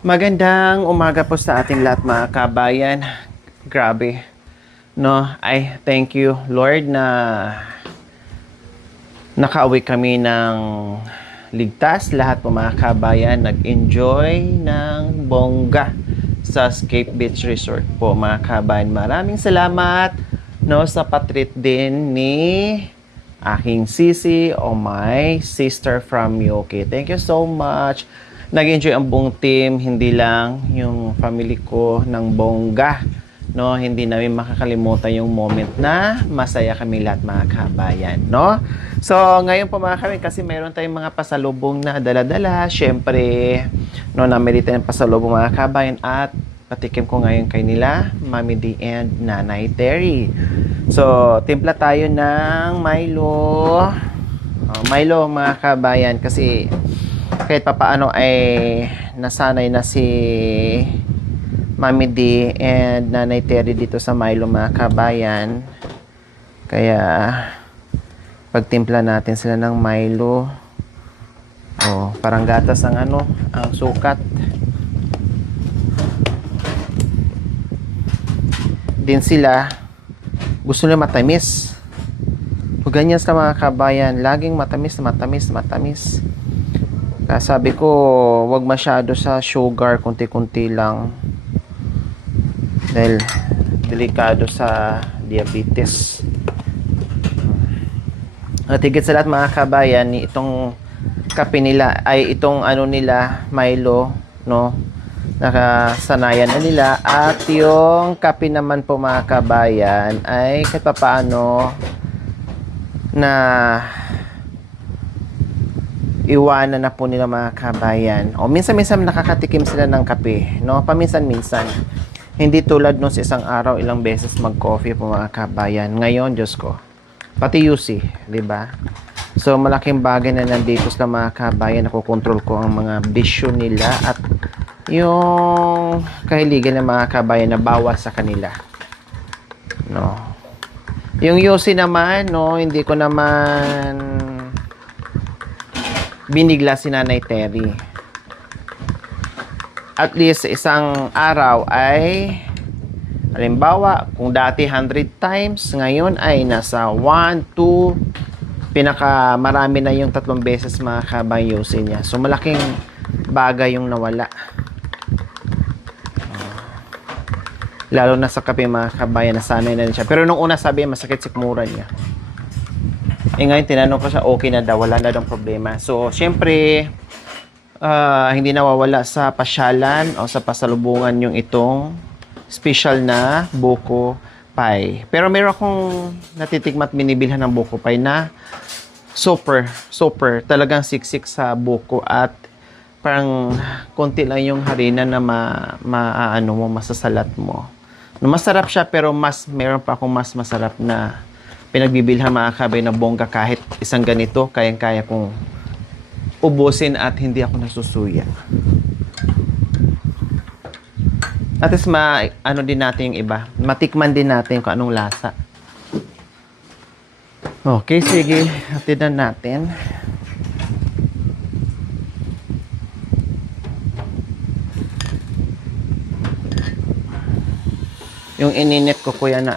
Magandang umaga po sa ating lahat mga kabayan. Grabe, no? I thank you, Lord, na nakauwi kami ng ligtas. Lahat po mga kabayan nag-enjoy ng bongga sa Escape Beach Resort po mga kabayan. Maraming salamat, no, sa patreat din ni aking sisi o my sister from UK. Thank you so much. Nag-enjoy ang buong team, hindi lang yung family ko ng bongga. No, hindi namin makakalimutan yung moment na masaya kami lahat mga kabayan, no? So, ngayon po mga kabayan, kasi mayroon tayong mga pasalubong na dala-dala. Syempre, no, namerita ng pasalubong mga kabayan at patikim ko ngayon kay nila, Mami D and Nanay Terry. So, timpla tayo ng Milo. Milo mga kabayan kasi kahit papaano ay nasanay na si Mami D and Nanay Terry dito sa Milo mga kabayan. Kaya pagtimpla natin sila ng Milo. Oh, parang gatas ang ang sukat. Din sila gusto nila matamis. O ganyan sa mga kabayan, laging matamis. Kaya sabi ko, wag masyado sa sugar, kunti-kunti lang. Dahil delikado sa diabetes. At higit sa lahat mga kabayan, itong kape nila, ay itong nila, Milo, no? Nakasanayan na nila. At yung kape naman po mga kabayan, ay kahit papaano na iwanan na po nila mga kabayan. O minsan-minsan nakakatikim sila ng kape, no? Paminsan-minsan. Hindi tulad nung sa isang araw, ilang beses mag-coffee po mga kabayan. Ngayon, Diyos ko, pati UC, di ba? So, malaking bagay na nandito sa mga kabayan. Nakokontrol ko ang mga bisyo nila at yung kahiligan ng mga kabayan na bawal sa kanila. No? Yung UC naman, no, hindi ko naman binigla si Nanay Terry. At least isang araw ay halimbawa, kung dati 100 times, ngayon ay nasa 1, 2, pinaka marami na yung 3 beses mga kabayan using niya. So malaking bagay yung nawala. Lalo na sa kape mga kabayan, nasanay na rin siya. Pero nung una sabi, masakit sikmura niya. Ngayon, tinanong ko siya, okay na daw, wala na daw problema. So, syempre, hindi nawawala sa pasyalan o sa pasalubungan yung itong special na buko pie. Pero meron akong natitikman at binibilhan ng buko pie na super, talagang siksik sa buko at parang konti lang yung harina na masasalat mo. Masarap siya pero meron pa akong mas masarap na pinagbibilhan mga kabay na bongga kahit isang ganito, kayang-kaya kong ubusin at hindi ako nasusuya. At is din natin yung iba. Matikman din natin kung anong lasa. Okay, sige. Hatidan natin. Yung ininit ko kuya na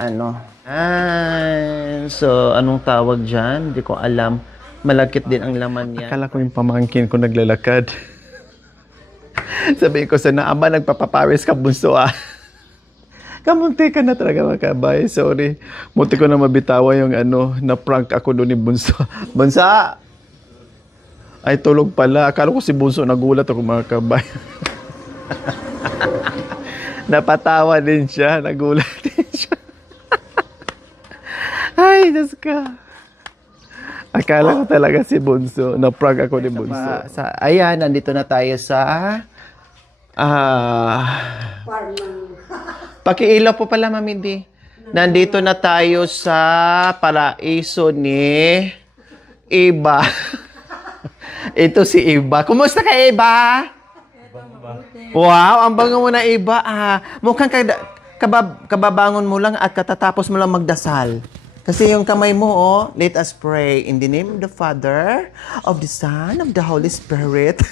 so, anong tawag dyan? Hindi ko alam. Malagkit din ang laman niya. Akala ko yung pamangkin ko naglalakad. Sabihin ko sa naama, nagpapapawis ka, bunso Kamunti ka na talaga mga kabay. Sorry. Munti ko na mabitawa yung na-prank ako doon ni Bunso. Bunsa! Ay, tulog pala. Akala ko si Bunso, nagulat ako mga kabay. Napatawa din siya, nagulat din siya. Ay, Diyos ka. Akala ko talaga si Bunso. Na-prank ako ni Bunso. Ayan, nandito na tayo sa pakiilaw po pala, Mami D. Nandito na tayo sa paraiso ni Iba. Ito si Iba. Kumusta ka, Iba? Wow, ang bango mo na, Iba. Mukhang kababangon mo lang at katatapos mo lang magdasal. Kasi yung kamay mo, let us pray in the name of the Father, of the Son, of the Holy Spirit.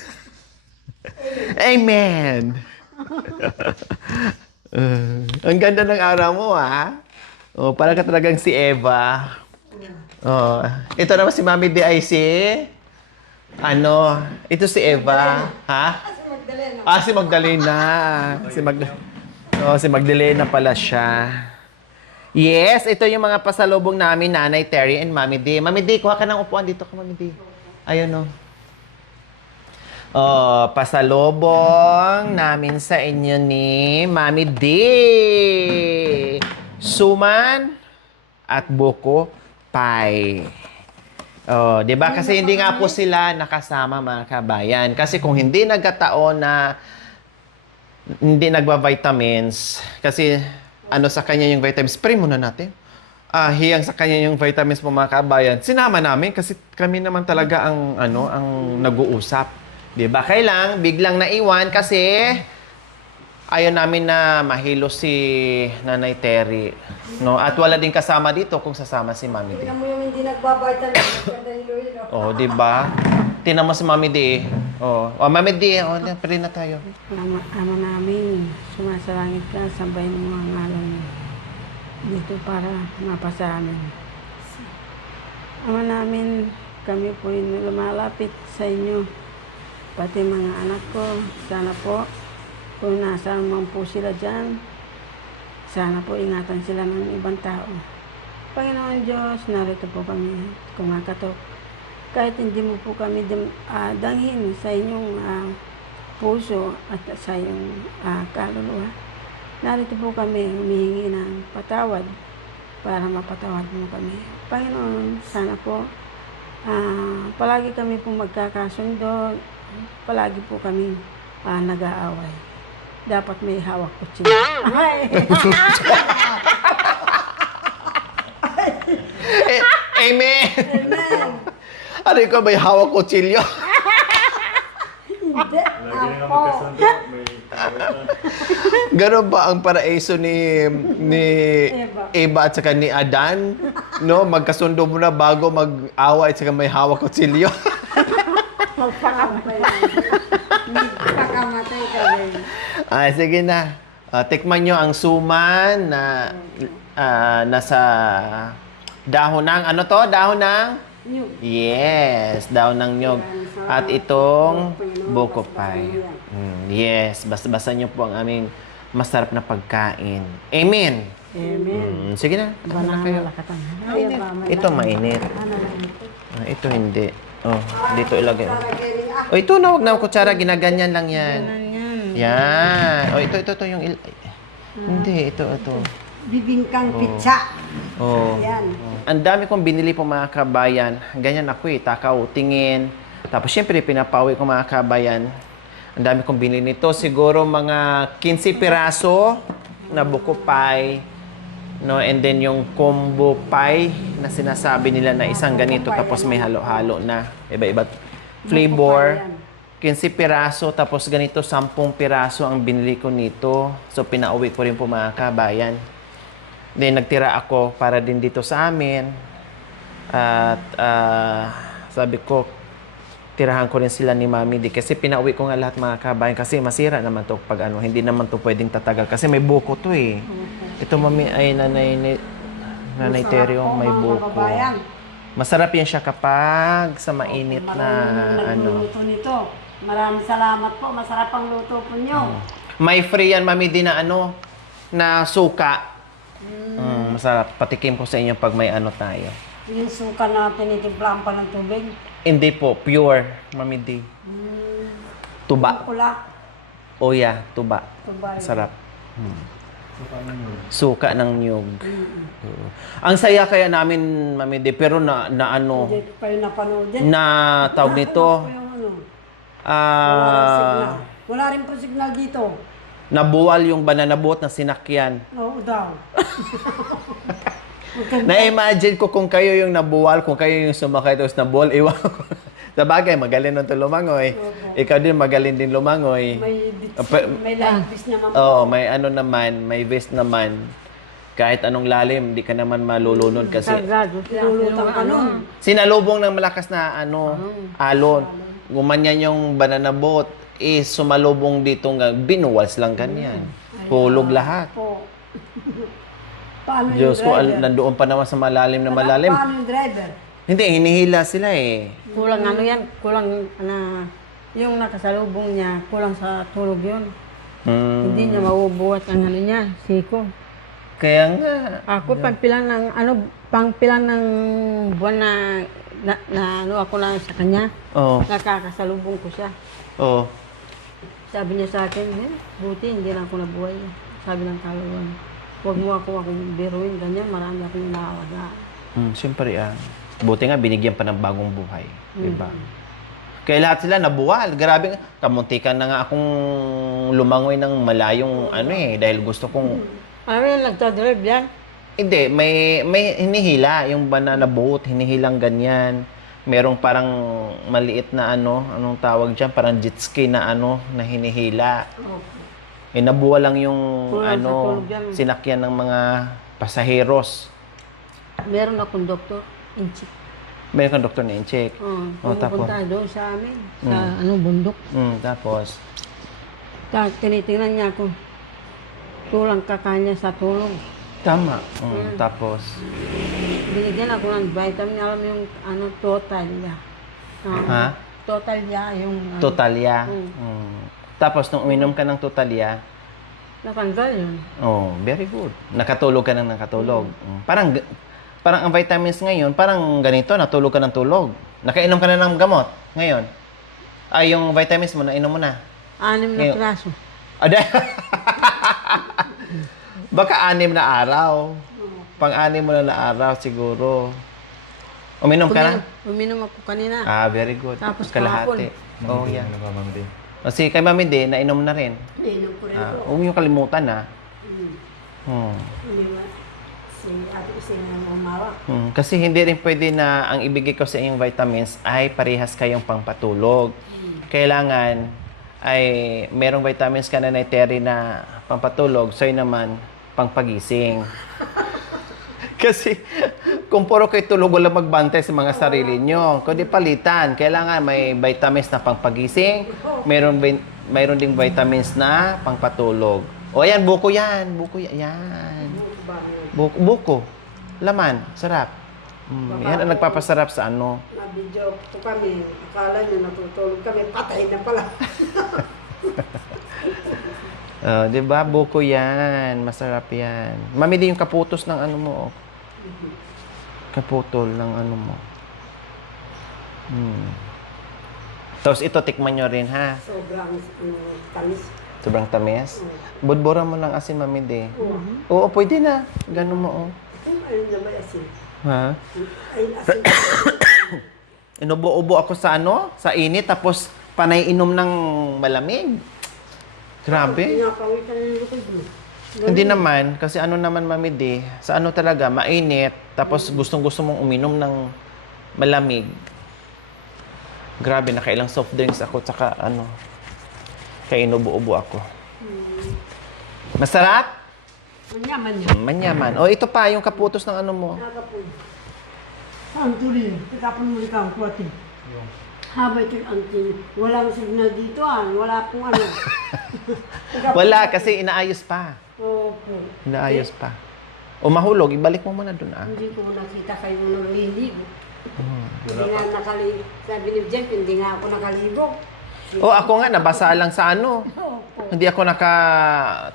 Amen! Ang ganda ng araw mo, ha? Oh, para ka talagang si Eva. Oh, ito naman si Mami D. ay si... Ano? Ito si Eva. Ha? Si Magdalena. Si Magdalena pala siya. Yes, ito yung mga pasalubong namin, Nanay Terry and Mami D. Mami D, kuha ka ng upuan dito ka, Mami D. Ayun, oh. Oh, pasalubong namin sa inyo ni Mami D. Suman at buko pie. Oh, 'di ba? Kasi hindi nga po sila nakasama, mga kabayan. Kasi kung hindi nagkataon na hindi nagba-vitamins, kasi ano sa kanya yung vitamins, spray muna natin. Hiyang sa kanya yung vitamins mo, mga kabayan. Sinama namin kasi kami naman talaga ang nag-uusap. 'Di ba? Kailang biglang naiwan kasi ayaw namin na mahilo si Nanay Terry, no? At wala din kasama dito kung sasama si Mami D. Tingnan mo yung hindi nagbabaytan. Oh, 'di ba? Tingnan mo si Mami D. Mami D, pray na tayo. Ama namin, sumasalangit ka, sambahin mo ang ngalan mo. Dito para mapasa amin. Ama namin, kami po lumalapit sa inyo. Pati mga anak ko, sana po, kung nasaan man po sila dyan, sana po ingatan sila ng ibang tao. Panginoon Diyos, narito po kami kumakatok. Kahit hindi mo po kami danghin sa inyong puso at sa iyong kaluluwa, narito po kami humihingi ng patawad para mapatawad mo kami. Panginoon, sana po palagi kami po magkakasundo, palagi po kami nag-aaway. Dapat may hawak ko siya. Amen! Ano ko, may hawak kutsilyo? Hindi. Ako. Ganon ba ang paraiso ni Eva at saka ni Adan? No? Magkasundo mo na bago mag-away at saka may hawak kutsilyo? Magpakamatay. Magpakamatay ka rin. Sige na. Tikman nyo ang suman na nasa dahon ng, ano to? Dahon ng? Nyug. Yes, dahon ng nyog. At itong buko pie. Yes, basta-basta nyo po ang aming masarap na pagkain. Amen! Amen. Sige na. Tama na kayo. Ito mainit. Ito hindi. Dito ilagay. Ito na, wag na kutsara. Ginaganyan lang yan. Yan. Ito yung hindi, ito. Bibingkang pizza. Yan. Ang dami kong binili po, mga kabayan. Ganyan ako takaw, tingin. Tapos syempre pinapawi ko, mga kabayan. Ang dami kong binili nito. Siguro mga 15 piraso na buko pie. No, and then yung combo pie na sinasabi nila na isang ganito tapos may halo-halo na iba-iba flavor. 15 piraso tapos ganito 10 piraso ang binili ko nito. So pinauwi ko rin po, mga kabayan. Then nagtira ako para din dito sa amin. At sabi ko, tirahan ko rin sila ni Mami D kasi pinauwi ko nga lahat, mga kabayan, kasi masira naman to pag hindi naman to pwedeng tatagal kasi may buko to eh. Ito, Mami, ay Nanay Terry, may buko. Masarap yan siya kapag sa mainit na Nagluluto nito. Maraming salamat po. Masarap ang luto po nyo. May free yan, Mami D, na na suka. Masarap. Patikim ko sa inyo pag may tayo. Yung suka natin, itimplaan pa ng tubig. Hindi po, pure, Mami D. Tuba. Pula. Oh yeah, tuba. Tuba. Sarap. Suka ng nyug. Ang saya kaya namin, Mami D, pero na Hindi pa yung napanood din. na tawag nito, Wala signal. Wala rin po signal dito. nabuwal yung banana boat na sinakyan. Oo daw. Na-imagine ko kung kayo yung nabuwal, kung kayo yung sumakay tapos nabuwal, iwan ko. Sa bagay, magaling nung lumangoy. Ikaw din, magaling din lumangoy. May life vest naman. Oo, may naman, may vest naman. Kahit anong lalim, hindi ka naman malulunod kasi Lulutang ka nun. sinalubong ng malakas na alon. Gumanyan yung banana boat. is sumalubong dito nga, binuwals lang ganyan. Hulog lahat. Po. Paano Diyos ko, driver? nandoon pa naman sa malalim na malalim. Paano yung driver? Hindi, hinihila sila eh. Kulang ano yan, kulang na yung nakasalubong niya, kulang sa tulog yun. Hmm. Hindi niya mabubuhat ang ano niya, siko. Kaya nga. Ako pangpilan ng buwan na ano ako na sa kanya, Oo. nakakasalubong ko siya. Oo. Sabi niya sa akin, buti hindi na ako nabuhay. Sabi ng kalawan, huwag mo akong biruin, ganyan, marami akong inaalagaan. Siyempre buti nga binigyan pa ng bagong buhay. Diba? Kaya lahat sila nabuwal. Grabe nga. Kamuntikan na nga akong lumangoy ng malayong dahil gusto kong... Ano yung nagdadrive yan? Hindi, may hinihila. Yung banana boat, hinihilang ganyan. Merong parang maliit na anong tawag dyan? Parang jet ski na na hinihila. Nabuwal lang yung Kulang sa tulog yan. sinakyan ng mga pasaheros. Meron akong doktor, inchik. Meron kang doktor na in-check. Tapos? Pumunta doon sa amin, sa bundok. Tapos? Tinitingnan niya ako. Kulang ka kanya sa tulog. Tama. Tapos? Binigyan ako ng vitamin, alam mo yung Totalia. Ha? Totalia yung... Totalya. Tapos, nung uminom ka ng Totalya, Natanggal yun. very good. Nakatulog ka ng nakatulog. Parang ang vitamins ngayon, parang ganito, natulog ka ng tulog. Nakainom ka na ng gamot ngayon. Yung vitamins mo, nainom mo na. 6 na Ngayon. praso. Baka 6 na araw. Pang-6 mo na araw siguro. Uminom ka na? Uminom ako kanina. Very good. Tapos kalahati. Yeah. Kasi kay Mami D, nainom na rin. Nainom ko rin po. Huwag yung kalimutan Hindi ba? Si ate kasi na umawak. Kasi hindi rin pwede na ang ibigay ko sa iyong vitamins ay parehas kayong pangpatulog. Kailangan ay merong vitamins ka na naiteri na pangpatulog, sa'yo naman pangpagising. Kasi kung puro kayo tulog, wala magbantay sa mga sarili nyo. Kundi palitan. Kailangan may vitamins na pangpagising, mayroon ding vitamins na pangpatulog. O yan, buko yan. Buko yan. Buko. Laman. Sarap. Yan ang nagpapasarap sa Na-video ko kami. Akala nyo natutulog kami. Patay na pala. Di ba? Buko yan. Masarap yan. Mami din yung kaputos ng mo. Kaputol ng mo. Tapos ito, tikman nyo rin, ha? Sobrang tamis. Sobrang tamis. Budburan mo ng asin, Mami D. Oo, pwede na. Ganun mo, Ayun na ba asin? Ha? Ayun asin. Inubo-ubo ako sa sa init, tapos panay inom ng malamig. Grabe. Pinapawitan yung lukod mo. Hindi naman, kasi naman, Mami D, sa talaga, mainit, tapos gustong-gusto mong uminom ng malamig. Grabe, nakailang soft drinks ako, tsaka kaya inubo-ubo ako. Masarap? Manyaman niya. Manyaman. O, ito pa, yung kaputos ng mo. Nakapun. Ang tuloy. Takapun mo ikaw ang kuwatin. Habay ito ang tin. Walang signal dito Wala pong Wala, kasi inaayos pa. Opo. Inaayos pa. O mahulog, ibalik mo muna dun, Hindi ko nakita kayo naliligo. Hindi nga nakaligo. Sabi ni Jeff, hindi nga ako nakaligo. Ako nga, nabasa lang sa Opo. Hindi ako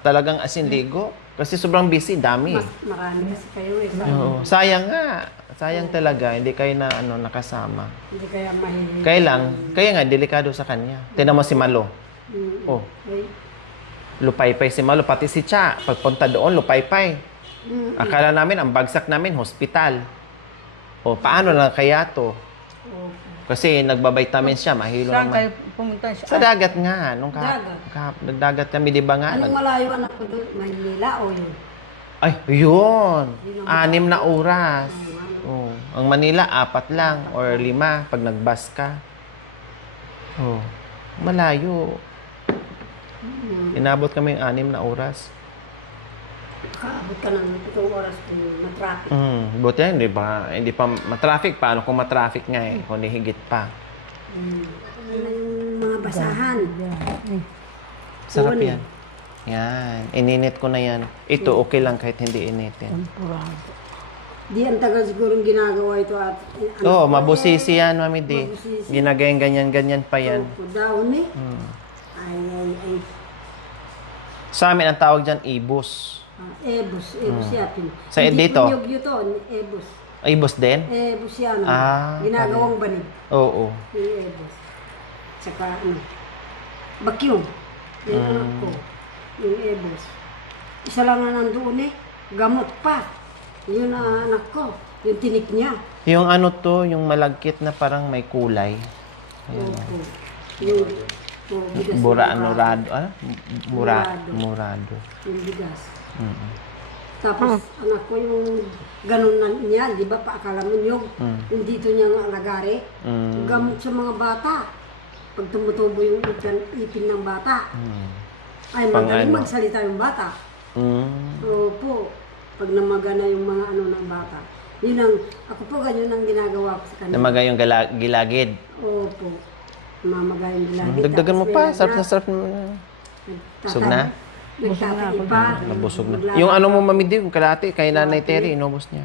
talagang asindigo. Kasi sobrang busy, dami. Marami kasi kayo Oo. Sayang nga. Sayang talaga, hindi kayo nakasama. Hindi kaya mahilig. Kaya nga, delikado sa kanya. Tingnan mo si Malo. Oh, Okay. lupaypay si Malo, pati si Cha. Pagpunta doon, lupaypay. Akala namin, ang bagsak namin, hospital. O, paano lang kaya to? Kasi nagbabitamins siya, mahilo Saan kayo naman. pumunta? Sa dagat nga. Dagat? Nagdagat kami, di ba nga? Anong malayo anak ko doon? Maynila o yun? Ay, yun. 6 na oras. Oh. Ang Manila, 4 lang or 5 pag nag-bus ka. Oh. Malayo. Inabot kami yung 6 na oras. Kaabot ka ng 7 oras kung matraffic. Buti hindi pa matraffic. Paano kung matraffic nga kung di higit pa. Ano na yung mga mabasahan. Sarap Yun. yan. Yan. Ininit ko na yan. Ito okay lang kahit hindi initin. Tempurado. Di ang tagal sigurong ginagawa ito at Oo, mabusisi yan, Mami D. Mabusisi. Ginagayan ganyan-ganyan pa yan. Opo, dahon eh. Hmm. Ay. Sa amin, ang tawag dyan, ibus. Ebus yapin. Sa dito? Hindi po yun, ebus. Ibus din? Ebus yan. Ah, Ginagawang banig. Oo. Yung ebus. Tsaka bakyong. Yung anak ko. Yung ebus. Isa lang na nandoon eh. Gamot pa. Yun ang anak ko. Yung tinik niya. Yung ano to, yung malagkit na parang may kulay. Opo. Yung bigas na Murado. Ah? Murado. Murado. Yung bigas. Mm. Tapos anak ko yung ganun na niya, di ba paakala mo yung dito niya ang alagari. Mm. Gamot sa mga bata. Pag tumutubo yung ipin ng bata, ay Pang magaling ano? magsalita yung bata. Mm. Opo. Pag namagana yung mga ano ng bata. Yun ang, ako po ganyan ang ginagawa ko sa kanila. Namaga yung gilagid. Opo. Mamaga yung bilagid. Dagdagan mo pa. Sarap na sarap na. Busog na? Nagtatay pa. Nabusog na. Maglaba Yung ano pa. mo, Mami D, yung kalahati, kay Nanay Terry, inubos niya.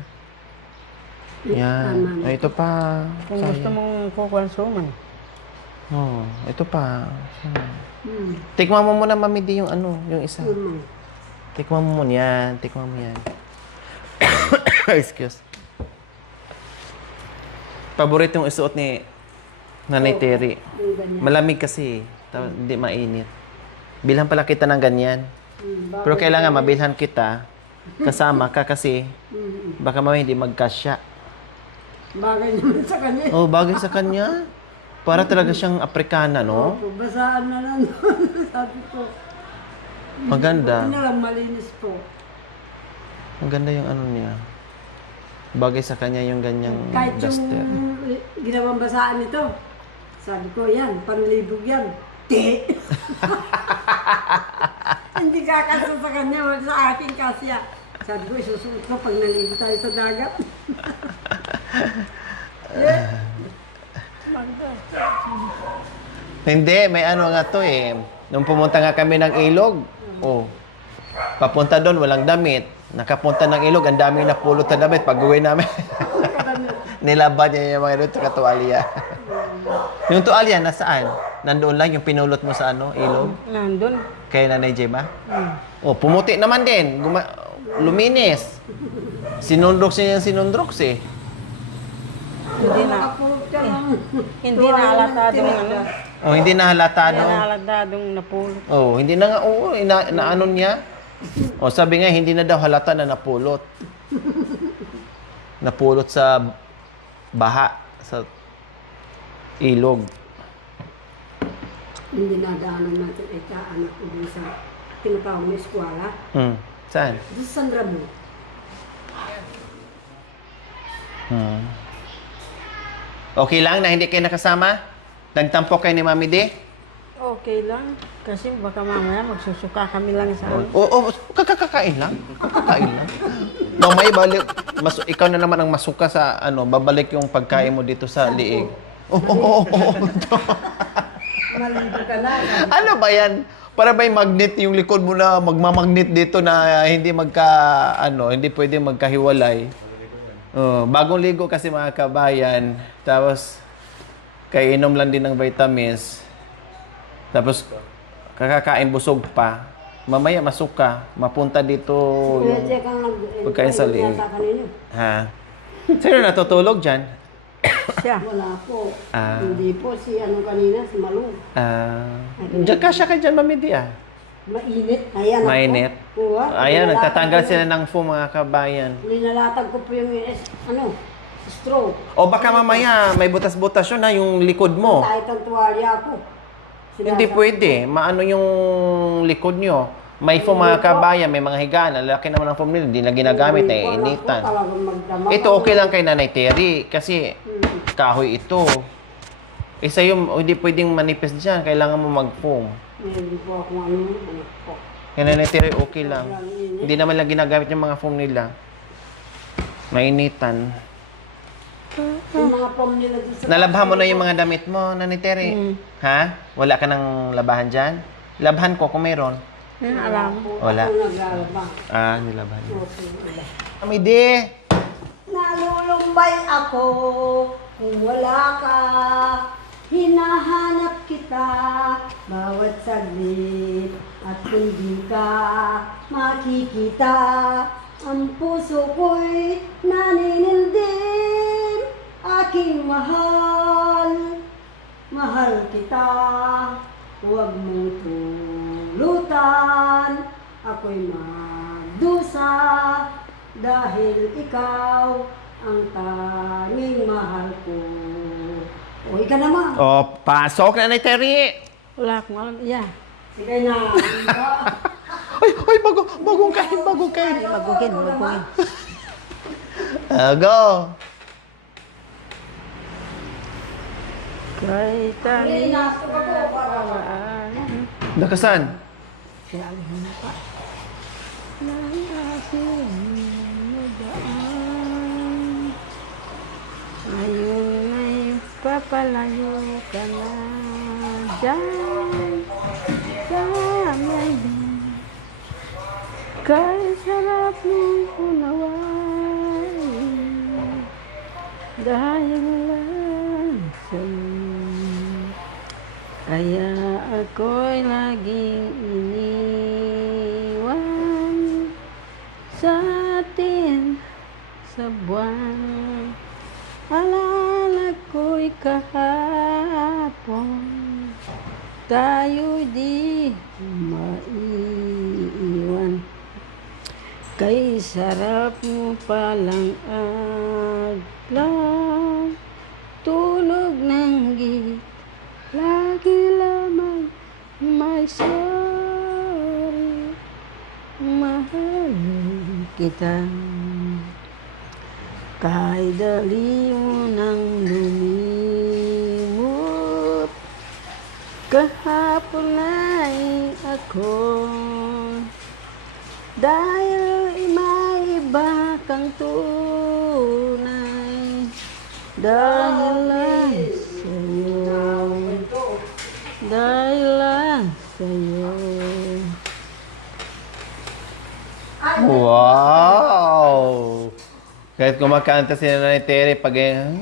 Yan. Ay, ito pa. Kung gusto mong kukonsuman. Oh, ito pa. Hmm. Tikman mo muna, Mami D, yung ano, yung isa. Yun, Tikman mo muna yan. Tikman mo yan. Excuse. Paborito yung isuot ni Nanay Terry. yung ganyan. Malamig kasi. Hindi mainit. Bilhan pala kita ng ganyan. Pero kailangan mabilhan kita. Kasama ka kasi baka mamaya hindi magkasya. Bagay naman sa kanya. Oh, bagay sa kanya. Para talaga siyang Aprikana, no? Opo, basaan na lang. Sabi ko. Maganda. Buti na lang malinis po. Maganda yung ano niya. Bagay sa kanya yung ganyang Kahit duster. yung ginawang basaan nito. Sabi ko, yan, panlibog yan. Te! Hindi kakasa sa kanya, wala sa akin kasya. Sabi ko, isusuot ko pag naligo tayo sa dagat. Hindi, may ano nga to eh. Nung pumunta nga kami ng ilog, oh, papunta doon, walang damit. Nakapunta ng ilog, ang daming napulot na damit. Pag-uwi namin, nilaban niya yung mga ito, tuwalya. Yung tuwalya, nasaan? Nandoon lang yung pinulot mo sa ano, ilog? Nandun. Kay Nanay Jema? Oh, pumuti naman din. Luminis. Sinundrox niya yung sinundrox eh. Hindi na. Nakapulot ka lang. Hindi na alatadong ano. Oh, hindi na halata, Hindi no? na alatadong napulot. Oh, hindi na nga, oo, na ano niya. O, sabi nga, hindi na daw halata na napulot. Napulot sa baha, sa ilog. Hindi nadaanan natin ay kaanak ko dun sa tinatawag na eskwala. Saan? Dun sa San Ramon. Okay lang na hindi kayo nakasama? Nagtampo kayo ni Mami D? Okay lang. Kasi baka mamaya magsusuka kami lang sa ano. Oo, kakakain lang. Kakakain lang. Mamaya balik, ikaw na naman ang masuka sa ano, babalik yung pagkain mo dito sa liig. Oo. Maligo ka na. Ano ba yan? Para ba yung magnet yung likod mo na magmamagnet dito na hindi hindi pwede magkahiwalay. Bagong ligo kasi mga kabayan. Tapos, kainom lang din ng vitamins. Tapos, kakakain busog pa. Mamaya masuka. Mapunta dito yung pagkain sa liig. Ha? Sino natutulog dyan? Siya. Wala po. Ah. Hindi po si ano kanina, si Malu. Diyan kasya ka dyan, Mami D, ah. Mainit. Ayan Mainit. Po. Ayan, nagtatanggal sila ng foam, mga kabayan. Linalatag ko po yung straw. O baka mamaya may butas-butas yun na yung likod mo. Kahit ang tuwalya ako. Hindi pwede. Maano yung likod nyo. May foam, mga kabayan, may mga higaan. Ang laki naman ng foam nila. Hindi na ginagamit, initan. Ito okay lang kay Nanay Terry kasi kahoy ito. Isa yung hindi pwedeng manipis dyan. Kailangan mo mag-foam. Meron po akong ano po. Kay Nanay Terry okay lang. Hindi naman lang ginagamit yung mga foam nila. Mainitan. Yung mga pom nila doon sa... Nalabhan mo na yung mga damit mo, Nanay Terry? Ha? Wala ka nang labahan dyan? Labhan ko kung mayroon. Alam mo. Wala. Ako naglalaba. Nilabhan mo. Okay, wala. Amide! Nalulumbay ako kung wala ka. Hinahanap kita bawat saglit at hindi ka makikita. Ang puso ko'y naninildim, aking mahal. Mahal kita, huwag mong tulutan. Ako'y magdusa dahil ikaw ang tanging mahal ko. O, ika naman. Pasok, Nanay Terry! Wala akong alam. Yeah. Sige na. Ay, bagong kain. Magugin. Go! Kay tanging paraan. Nakasan? Kaya alihan na pa. Nang aking nadaan. Ngayon ay papalayo ka na dyan. Sa may kay sarap mong unawain. Dahil lang sa'yo. Kaya ako'y laging iniwan sa atin sa buwan. Alala ko'y kahapon, tayo'y di maiiwan. Kay sarap mo palang adlaw, tulog ng git, lagi lamang may sorry. Mahal kita. Kahit dali mo nang lumimot, kahapon ay ako. Dahil may iba kang tunay, dahil lang sa'yo, dahil lang sa'yo. Wow! Kahit kumakanta si Nanay Terry pag ang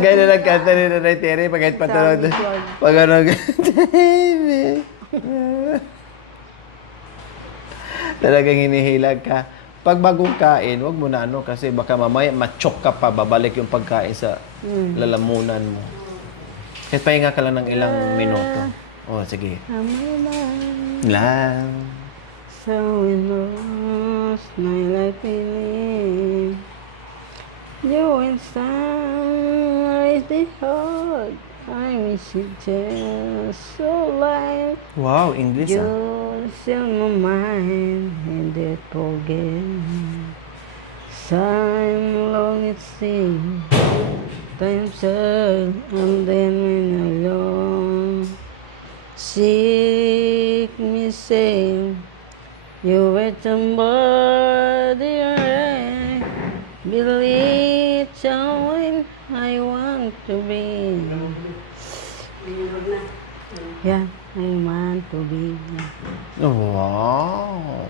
ganda nagkanta ni Nanay Terry pag kahit patulog. Pag ano, talagang hinihilag ka. Pag bagong kain, wag mo na ano kasi baka mamaya machok ka pa, babalik yung pagkain sa lalamunan mo. Kahit pahinga ka lang ng ilang minuto. Oh, sige. Amay lang. Lang. So in lost my life in you and sunrise the heart I miss you just so like Wow, English ah. you still my mind and that forget time long it seems time sad and then when alone seek me same you were somebody I believe someone I want to be. Yeah, I want to be. Wow.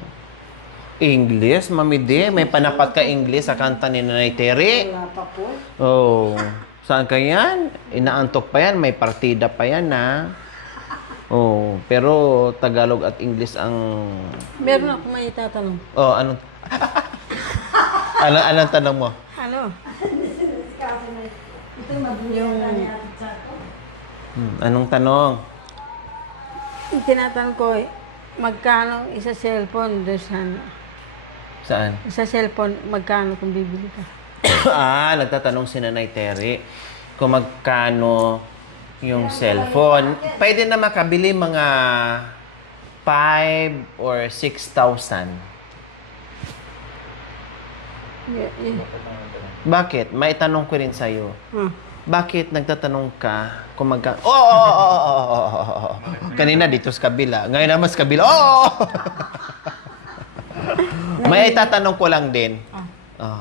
English, Mami D. May panapat ka English sa kanta ni Nanay Terry. Wala pa po. Oh. Saan ka yan? Inaantok pa yan. May partida pa yan, ha? Oh. Pero Tagalog at English ang... Meron ako may itatanong. Oh, anong... anong tanong mo? Ano? Ito mabuhay na niya sa to. Anong tanong? Yung tinatanong ko, magkano isa cellphone doon sa Saan? isa cellphone, magkano kung bibili ka? Nagtatanong si Nanay Terry kung magkano yung cellphone. Pwede na makabili mga 5 or 6,000. Yeah. Bakit? May tanong ko rin sa'yo. bakit nagtatanong ka kung Oo. Kanina dito sa kabila. Ngayon naman sa kabila. Oo! May itatanong ko lang din. Oh.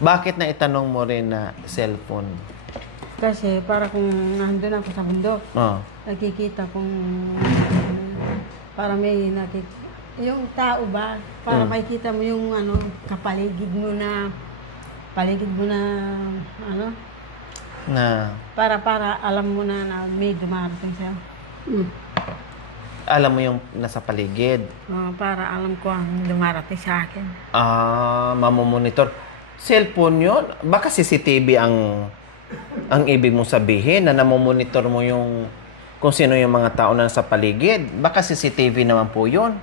Bakit na itanong mo rin na cellphone? Kasi para kung nandun ako sa bundok, Oh. nakikita kong para may yung tao ba, para makikita mo yung paligid mo na Na para alam mo na may dumarating sa'yo. alam mo yung nasa paligid. Para alam ko ang dumarating sa akin. Mamomonitor. Cellphone yun? Baka CCTV ang ibig mong sabihin na namomonitor mo yung kung sino yung mga tao na nasa paligid. Baka CCTV naman po yun.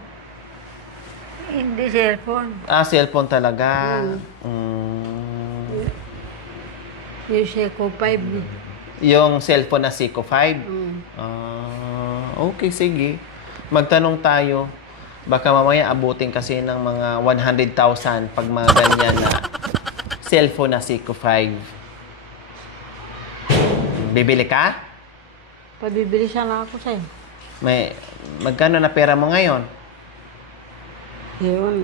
Hindi cellphone. Cellphone talaga. Yung Seiko 5. Yung cellphone na Seiko 5. Okay, sige. Magtanong tayo. Baka mamaya abutin kasi ng mga 100,000 pag mga ganyan na cellphone na Seiko 5. Bibili ka? Pabibili siya na ako sa'yo. Magkano na pera mo ngayon? Yung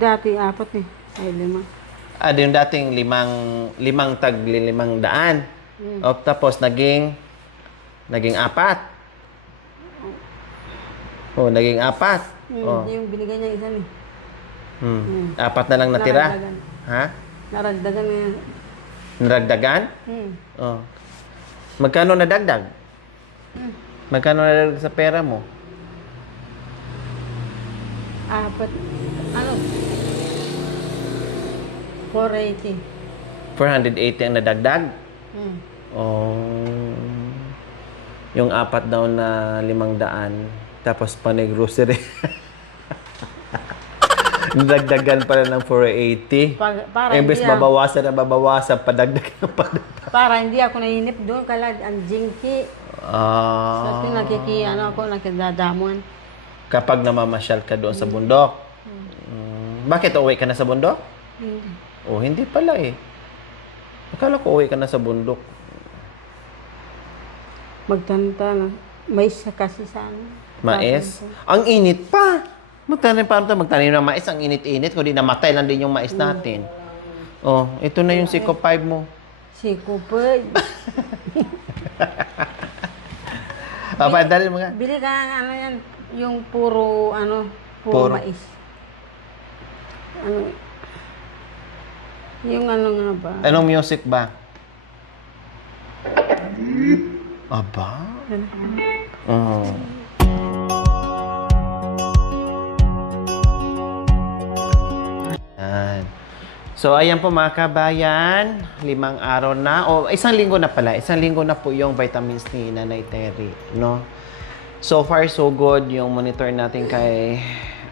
dati 4 eh. Ay 5. Yung dating limang tag 500. Tapos naging 4. Naging 4. Yung binigay niya isa eh. 4 na lang natira. Naragdagan. Ha? Naragdagan na yan. Naragdagan? Magkano nadagdag? Magkano nadagdag sa pera mo? 480. 480 ang nadagdag? Yung 4 daw na 500. Tapos panay-grocery. Nadagdagan pala ng 480. Para Imbes hindi babawasan, padagdagan ng padagdagan. para hindi ako nainip doon kalad ang jinki. Kasi nakidadamuan. Kapag namamasyal ka doon sa bundok. Bakit uwi ka na sa bundok? Hindi pala eh. Akala ko uwi ka na sa bundok. Magtanta na. Mais kasi sana. Mais? Ang init pa. Magtanim ng mais. Ang init-init. Kundi namatay lang din yung mais natin. Ito na yung Seiko 5 mo. Seiko 5. Padalhin mo nga. Bili ka ng yan. Yung puro Puro? mais. Yung nga ba? Anong music ba? Aba? Yan. So, ayan po mga kabayan. 5 araw na. 1 linggo na pala. 1 linggo na po yung vitamins ni Nanay Terry. No? So far, so good yung monitor natin kay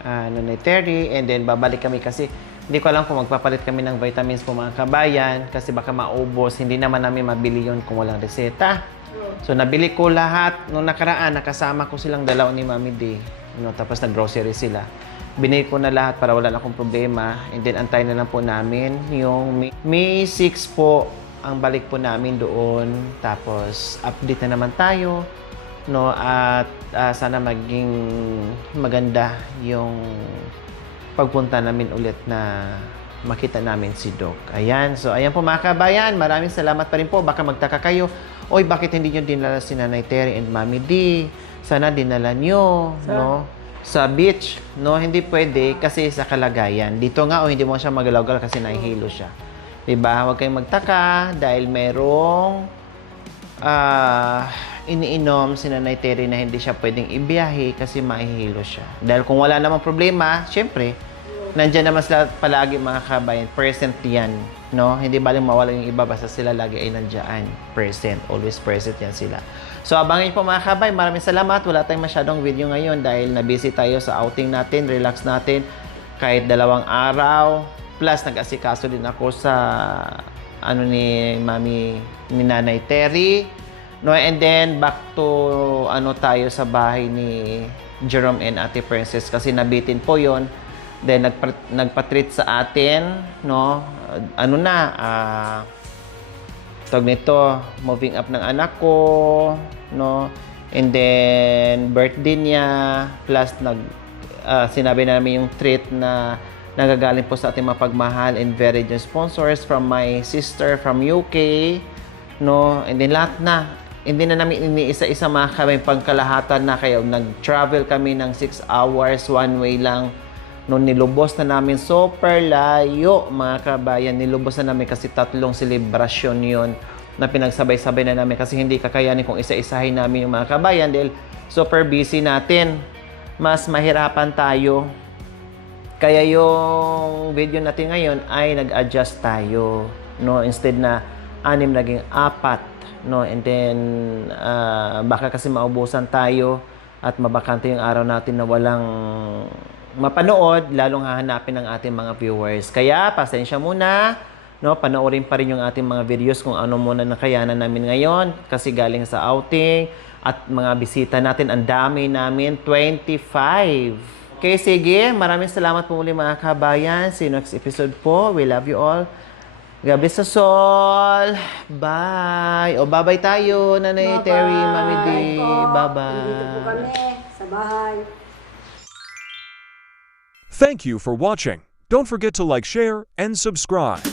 Nanay Terry. And then, babalik kami kasi hindi ko alam kung magpapalit kami ng vitamins po mga kabayan kasi baka maubos. Hindi naman namin mabili yun kung walang reseta. So, nabili ko lahat. Nung nakaraan, nakasama ko silang dalaw ni Mami D. Tapos nag-grocery sila. Binili ko na lahat para wala na akong problema. And then, antay na lang po namin yung May 6 po ang balik po namin doon. Tapos, update na naman tayo. At sana maging maganda yung pagpunta namin ulit na makita namin si Doc. Ayan. So, ayan po mga kabayan. Maraming salamat pa rin po. Baka magtaka kayo, oy, bakit hindi nyo dinala si Nanay Terry and Mami D? Sana dinala nyo, sa beach. Hindi pwede kasi sa kalagayan. Dito nga, hindi mo siya magalaw-gal kasi nahihilo siya. Diba? Huwag kayong magtaka dahil merong iniinom si Nanay Terry na hindi siya pwedeng ibiyahe kasi mahihilo siya. Dahil kung wala namang problema, syempre, nandyan naman sila palagi mga kabayan. Present yan. Hindi baling mawala yung iba basta sila lagi ay nandyan. Present. Always present yan sila. So, abangin po mga kabayan. Maraming salamat. Wala tayong masyadong video ngayon dahil na-busy tayo sa outing natin. Relax natin. Kahit 2 araw. Plus, nag-asikaso din ako sa ni Mami, ni Nanay Terry. And then, back to tayo sa bahay ni Jerome and Ate Princess kasi nabitin po yon. Then, nagpa-treat sa atin, tawag nito, moving up ng anak ko, no? And then, birthday niya, plus sinabi namin yung treat na nagagaling po sa ating mapagmahal and very good sponsors from my sister from UK, no? And then lahat na, hindi na namin iniisa-isa mga kami pangkalahatan na kayo. Nag-travel kami ng 6 hours, one way lang. No, nilubos na namin super layo mga kabayan. Nilubos na namin kasi 3 selebrasyon yon na pinagsabay-sabay na namin kasi hindi kakayanin kung isa-isahin namin yung mga kabayan dahil super busy natin. Mas mahirapan tayo. Kaya yung video natin ngayon ay nag-adjust tayo, no? Instead na 6 naging 4, no? And then baka kasi maubusan tayo at mabakante yung araw natin na walang mapanood, lalong hahanapin ng ating mga viewers. Kaya pasensya muna, no? Panoorin pa rin yung ating mga videos kung ano muna nakayanan namin ngayon kasi galing sa outing at mga bisita natin, ang dami namin, 25. Okay, sige. Maraming salamat po muli mga kabayan. See you next episode po. We love you all. God bless us all. Bye. O, bye-bye tayo, Nanay Terry, Mami D. Bye-bye. Dito po kami sa bahay. Thank you for watching. Don't forget to like, share, and subscribe.